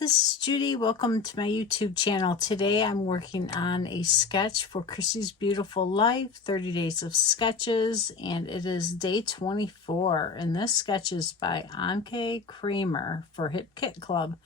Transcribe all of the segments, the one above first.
this is Judy. Welcome to my YouTube channel. Today I'm working on a sketch for Chrissy's Beautiful Life, 30 Days of Sketches, and it is day 24. And this sketch is by Anke Kramer for Hip Kit Club.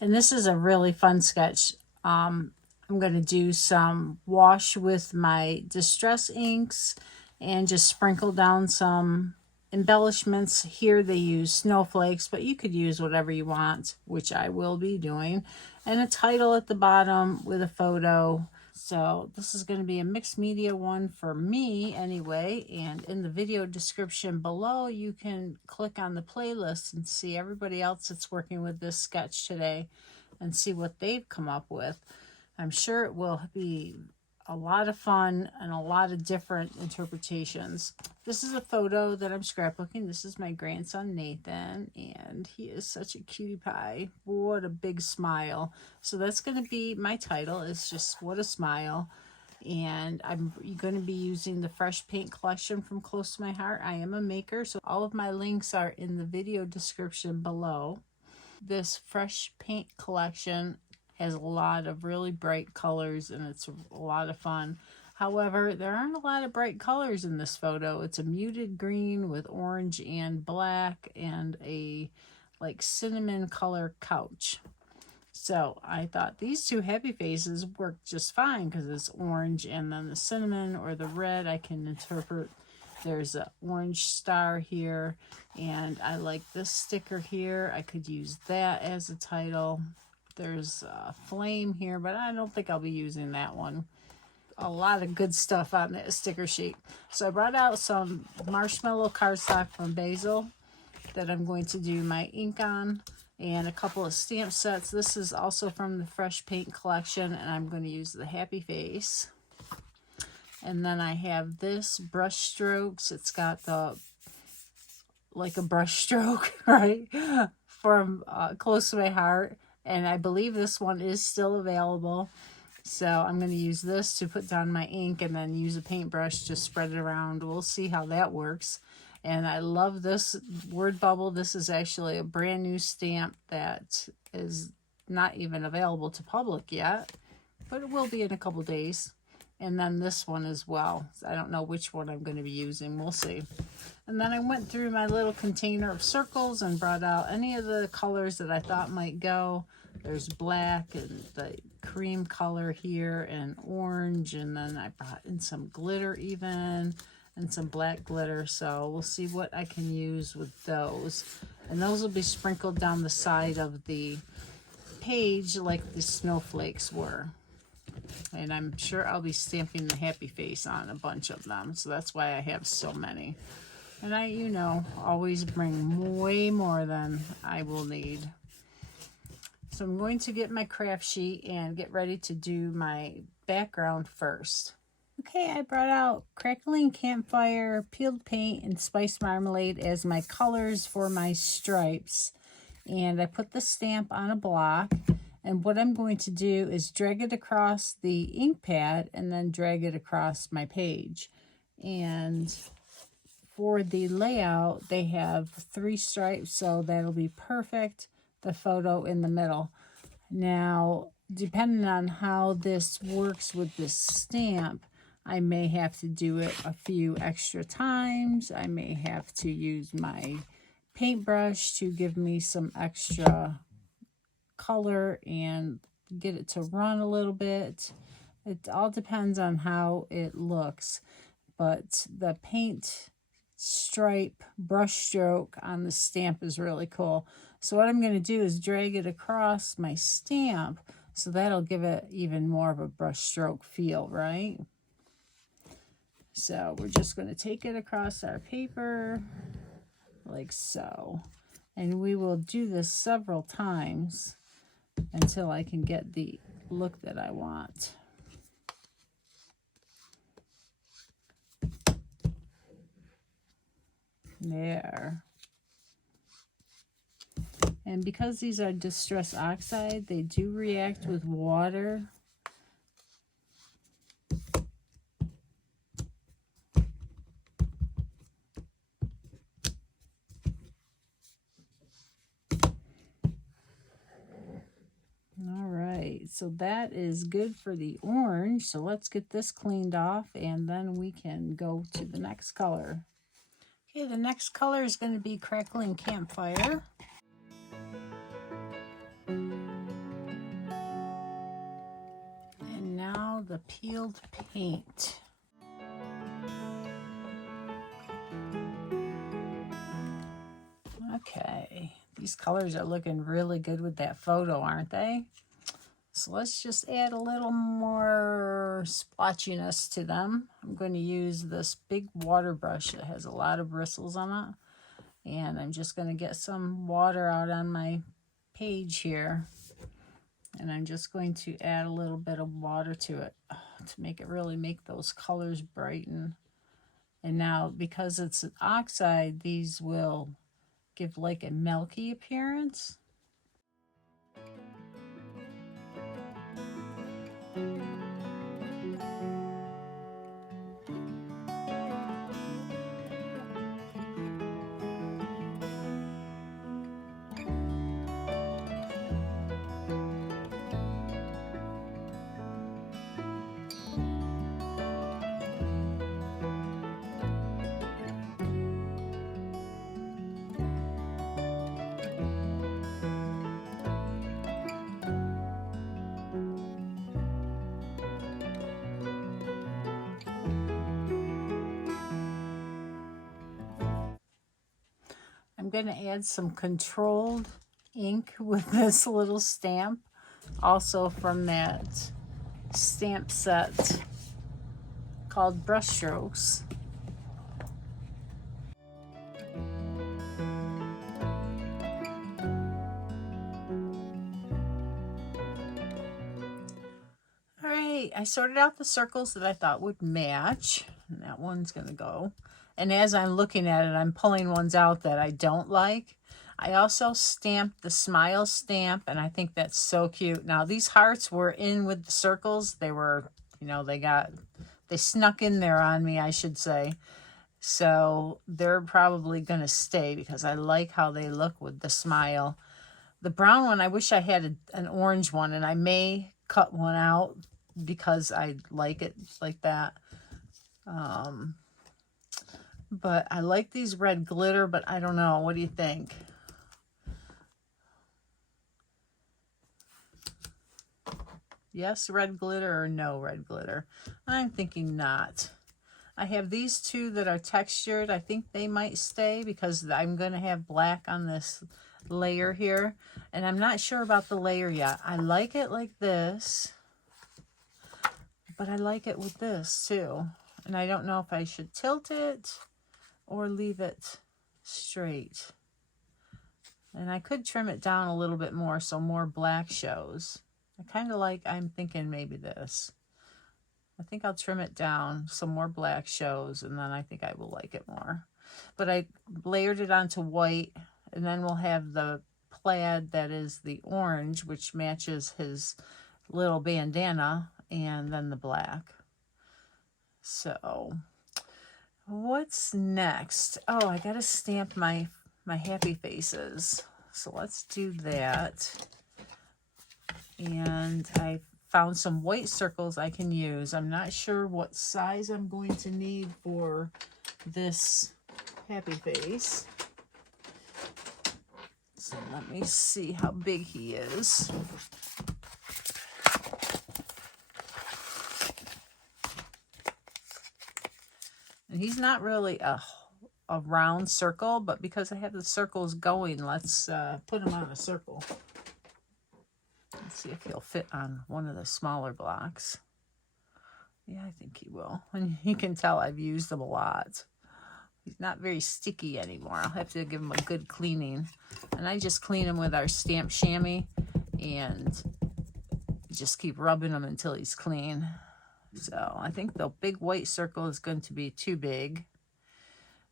And this is a really fun sketch. I'm going to do some wash with my Distress inks and just sprinkle down some embellishments. Here they use snowflakes, but you could use whatever you want, which I will be doing, and a title at the bottom with a photo. So this is going to be a mixed media one for me anyway, and in the video description below you can click on the playlist and see everybody else that's working with this sketch today and see what they've come up with. I'm sure it will be a lot of fun and a lot of different interpretations. This is a photo that I'm scrapbooking. This is my grandson Nathan, and he is such a cutie pie. What a big smile. So that's going to be my title. It's just What a Smile. And I'm going to be using the Fresh Paint collection from Close to My Heart. I am a maker, so all of my links are in the video description below. This Fresh Paint collection has a lot of really bright colors, and it's a lot of fun. However, there aren't a lot of bright colors in this photo. It's a muted green with orange and black and a like cinnamon color couch. So I thought these two happy faces work just fine because it's orange, and then the cinnamon or the red I can interpret. There's an orange star here, and I like this sticker here. I could use that as a title. There's a flame here, but I don't think I'll be using that one. A lot of good stuff on that sticker sheet. So I brought out some marshmallow cardstock from Basil that I'm going to do my ink on, and a couple of stamp sets. This is also from the Fresh Paint collection, and I'm going to use the happy face. And then I have this brush strokes. It's got the like a brush stroke, right, from Close to My Heart. And I believe this one is still available. So I'm going to use this to put down my ink and then use a paintbrush to spread it around. We'll see how that works. And I love this word bubble. This is actually a brand new stamp that is not even available to public yet, but it will be in a couple days. And then this one as well. I don't know which one I'm going to be using. We'll see. And then I went through my little container of circles and brought out any of the colors that I thought might go. There's black and the cream color here and orange. And then I brought in some glitter even and some black glitter. So we'll see what I can use with those. And those will be sprinkled down the side of the page like the snowflakes were. And I'm sure I'll be stamping the happy face on a bunch of them. So that's why I have so many. And I, you know, always bring way more than I will need. So I'm going to get my craft sheet and get ready to do my background first. Okay, I brought out Crackling Campfire, Peeled Paint, and Spiced Marmalade as my colors for my stripes. And I put the stamp on a block. And what I'm going to do is drag it across the ink pad and then drag it across my page. And for the layout, they have 3 stripes, so that'll be perfect. The photo in the middle. Now, depending on how this works with this stamp, I may have to do it a few extra times. I may have to use my paintbrush to give me some extra color and get it to run a little bit. It all depends on how it looks, but the paint stripe brush stroke on the stamp is really cool. So what I'm going to do is drag it across my stamp, so that'll give it even more of a brush stroke feel, right? So we're just going to take it across our paper like so, and we will do this several times until I can get the look that I want. There. And because these are Distress Oxide, they do react with water. so that is good for the orange. So let's get this cleaned off and then we can go to the next color. Okay, the next color is going to be Crackling Campfire. And now the peeled paint. Okay, these colors are looking really good with that photo, aren't they? So let's just add a little more splotchiness to them. I'm going to use this big water brush that has a lot of bristles on it. And I'm just going to get some water out on my page here. And I'm just going to add a little bit of water to it to make it really make those colors brighten. And now, because it's an oxide, these will give like a milky appearance. I'm going to add some controlled ink with this little stamp, also from that stamp set called Brushstrokes. All right, I sorted out the circles that I thought would match, and that one's going to go. And as I'm looking at it, I'm pulling ones out that I don't like. I also stamped the smile stamp, and I think that's so cute. Now, these hearts were in with the circles. They were, you know, they snuck in there on me, I should say. So they're probably going to stay because I like how they look with the smile. The brown one, I wish I had an orange one, and I may cut one out because I like it like that. But I like these red glitter, but I don't know. What do you think? Yes, red glitter, or no red glitter? I'm thinking not. I have these two that are textured. I think they might stay because I'm going to have black on this layer here. And I'm not sure about the layer yet. I like it like this, but I like it with this too. And I don't know if I should tilt it or leave it straight. And I could trim it down a little bit more so more black shows. I kind of like, I'm thinking maybe this. I think I'll trim it down so more black shows, and then I think I will like it more. But I layered it onto white, and then we'll have the plaid that is the orange, which matches his little bandana, and then the black. So what's next? Oh, I gotta stamp my happy faces. So let's do that. And I found some white circles I can use. I'm not sure what size I'm going to need for this happy face. So let me see how big he is. And he's not really a round circle, but because I have the circles going, let's put him on a circle. Let's see if he'll fit on one of the smaller blocks. Yeah, I think he will. And you can tell I've used them a lot. He's not very sticky anymore. I'll have to give him a good cleaning. And I just clean him with our stamp chamois and just keep rubbing him until he's clean. So I think the big white circle is going to be too big.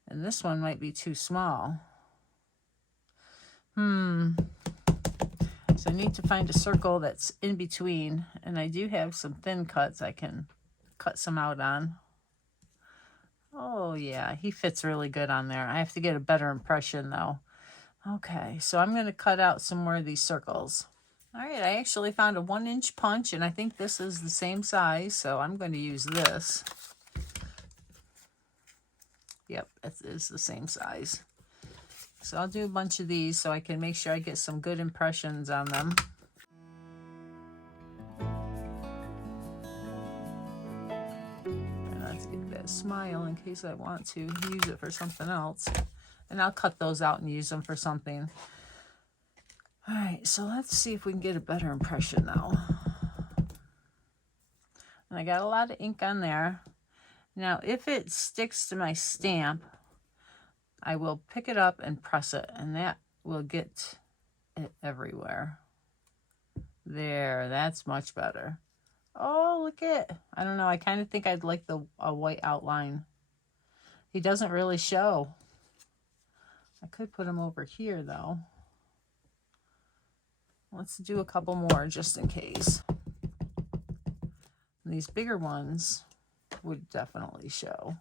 And this one might be too small. So I need to find a circle that's in between. And I do have some thin cuts I can cut some out on. Oh yeah, he fits really good on there. I have to get a better impression though. Okay, so I'm going to cut out some more of these circles. All right, I actually found a 1-inch punch, and I think this is the same size, so I'm going to use this. Yep, it is the same size. So I'll do a bunch of these so I can make sure I get some good impressions on them. And let's get that smile in case I want to use it for something else. And I'll cut those out and use them for something. All right, so let's see if we can get a better impression now. And I got a lot of ink on there. Now, if it sticks to my stamp, I will pick it up and press it, and that will get it everywhere. There, that's much better. Oh, look at, I don't know, I kind of think I'd like a white outline. He doesn't really show. I could put him over here, though. Let's do a couple more just in case. And these bigger ones would definitely show.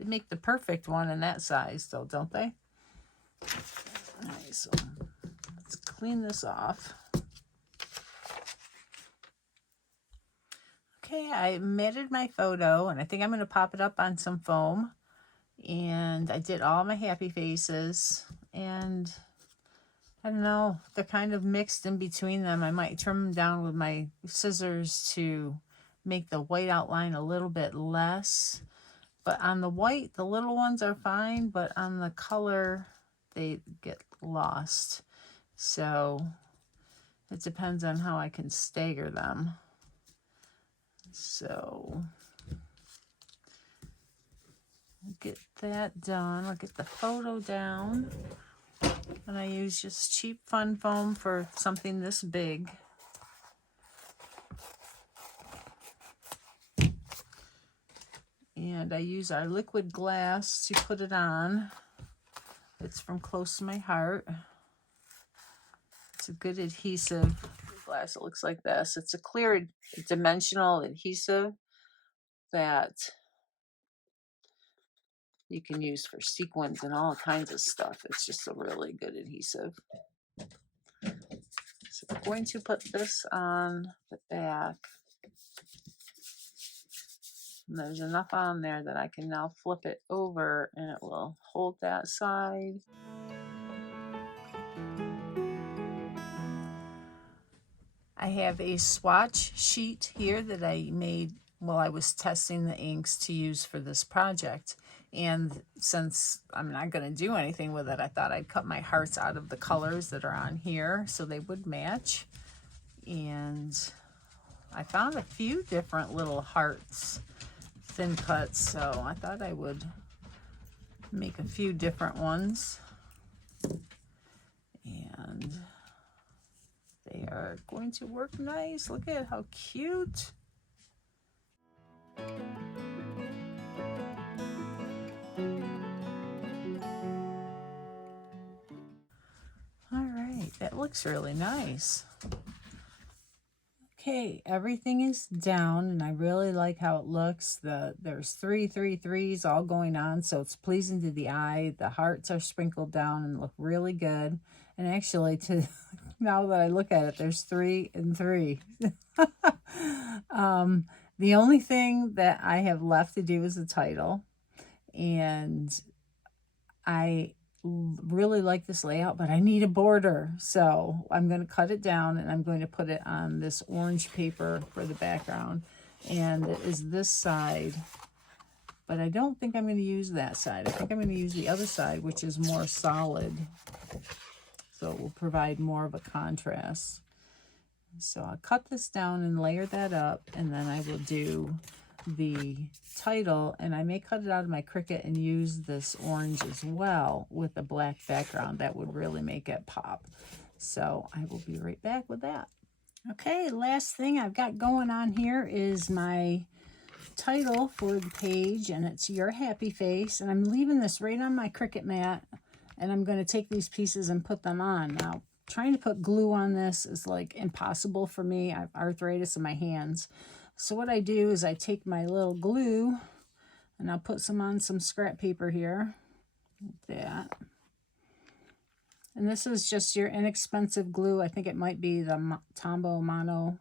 They make the perfect one in that size, though, don't they? All right, so let's clean this off. Okay, I matted my photo, and I think I'm going to pop it up on some foam. And I did all my happy faces, and I don't know, they're kind of mixed in between them. I might trim them down with my scissors to make the white outline a little bit less. But on the white, the little ones are fine, but on the color, they get lost. So it depends on how I can stagger them. So I'll get that done. I'll get the photo down. And I use just cheap fun foam for something this big. And I use our liquid glass to put it on. It's from Close to My Heart. It's a good adhesive glass. It looks like this. It's a clear dimensional adhesive that you can use for sequins and all kinds of stuff. It's just a really good adhesive. So I'm going to put this on the back. And there's enough on there that I can now flip it over and it will hold that side. I have a swatch sheet here that I made while I was testing the inks to use for this project. And since I'm not going to do anything with it, I thought I'd cut my hearts out of the colors that are on here so they would match. And I found a few different little hearts, thin cuts, so I thought I would make a few different ones. And they are going to work nice. Look at how cute. All right, that looks really nice. Okay, everything is down, and I really like how it looks. There's 3 3s all going on, so it's pleasing to the eye. The hearts are sprinkled down and look really good. And actually, now that I look at it, there's 3 and 3. The only thing that I have left to do is the title, and I really like this layout, but I need a border, so I'm going to cut it down and I'm going to put it on this orange paper for the background, and it is this side, but I don't think I'm going to use that side. I think I'm going to use the other side, which is more solid, so it will provide more of a contrast. So I'll cut this down and layer that up, and then I will do the title, and I may cut it out of my Cricut and use this orange as well with a black background. That would really make it pop. So I will be right back with that. Okay, last thing I've got going on here is my title for the page, and it's Your Happy Face, and I'm leaving this right on my Cricut mat, and I'm going to take these pieces and put them on. Now, trying to put glue on this is like impossible for me. I have arthritis in my hands. So what I do is I take my little glue and I'll put some on some scrap paper here, like that. And this is just your inexpensive glue. I think it might be the Tombow Mono.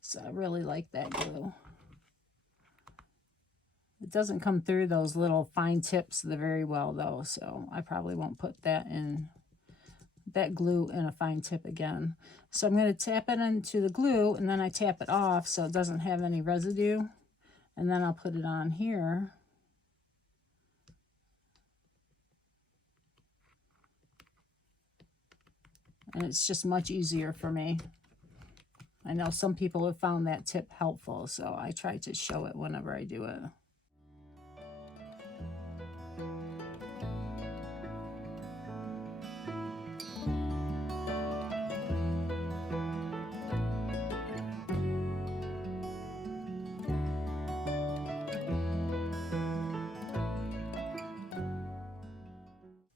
So I really like that glue. It doesn't come through those little fine tips very well though, so I probably won't put that glue in a fine tip again. So I'm going to tap it into the glue and then I tap it off so it doesn't have any residue. And then I'll put it on here. And it's just much easier for me. I know some people have found that tip helpful, so I try to show it whenever I do it.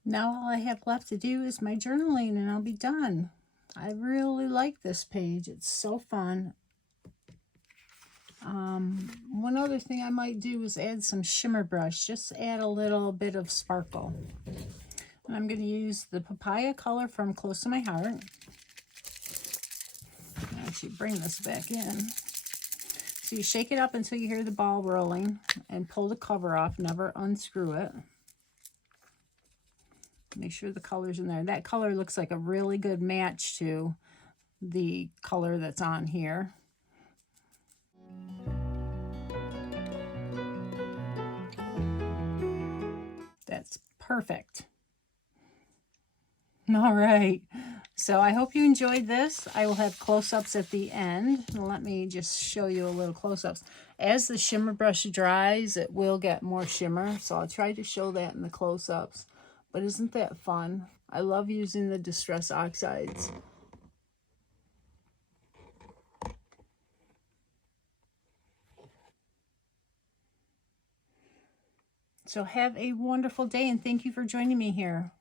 Now all I have left to do is my journaling and I'll be done. I really like this page. It's so fun. One other thing I might do is add some shimmer brush. Just add a little bit of sparkle. And I'm going to use the papaya color from Close to My Heart. I'll actually bring this back in. So you shake it up until you hear the ball rolling and pull the cover off. Never unscrew it. Make sure the color's in there. That color looks like a really good match to the color that's on here. That's perfect. All right. So I hope you enjoyed this. I will have close-ups at the end. Let me just show you a little close-ups. As the shimmer brush dries, it will get more shimmer. So I'll try to show that in the close-ups. But isn't that fun? I love using the Distress Oxides. So have a wonderful day and thank you for joining me here.